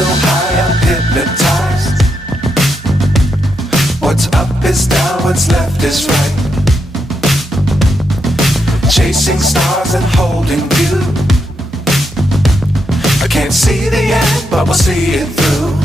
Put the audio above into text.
so high I'm hypnotized. What's up is down, what's left is right. Chasing stars and holding you. I can't see the end, but we'll see it through.